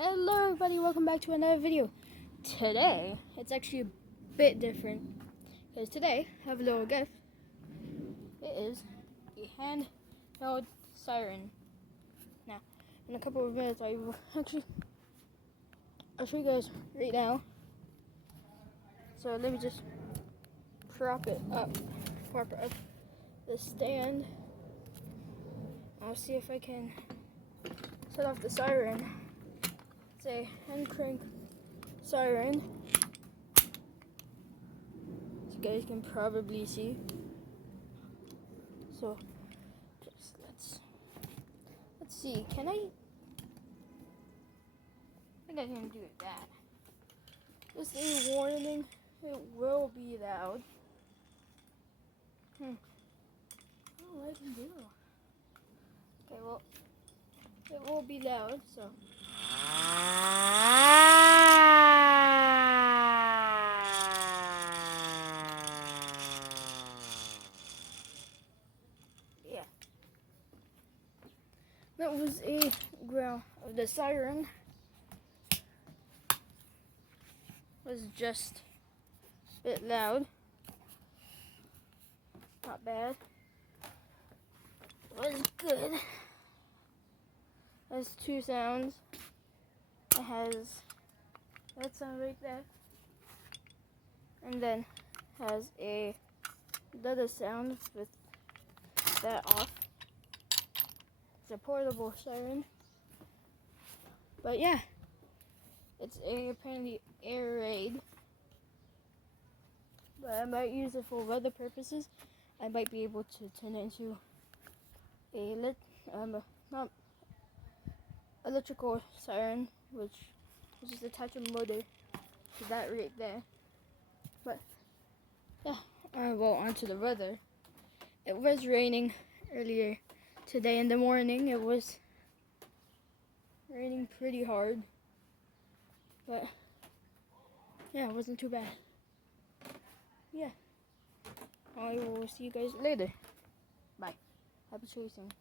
Hello everybody, welcome back to another video. Today, it's actually a bit different because today I have a little gift. It is a handheld siren. Now, in a couple of minutes, I'll show you guys right now. So let me just prop it up the stand. I'll see if I can set off the siren. It's a hand crank siren. You guys can probably see. So just let's see. Can I think I can do that. Just a warning, it will be loud. I don't know what I can do. Okay, well, it will be loud, so. Yeah. That was a growl of the siren. Was just a bit loud. Not bad. It was good. It has two sounds. It has that sound right there. And then has a other sound with that off. It's a portable siren. But yeah. It's apparently air raid. But I might use it for weather purposes. I might be able to turn it into a not electrical siren, which is just attach a motor to that right there. But yeah, well, onto the weather. It was raining earlier today in the morning. It was raining pretty hard, but yeah, it wasn't too bad. Yeah, I will see you guys later. Bye. Happy chasing.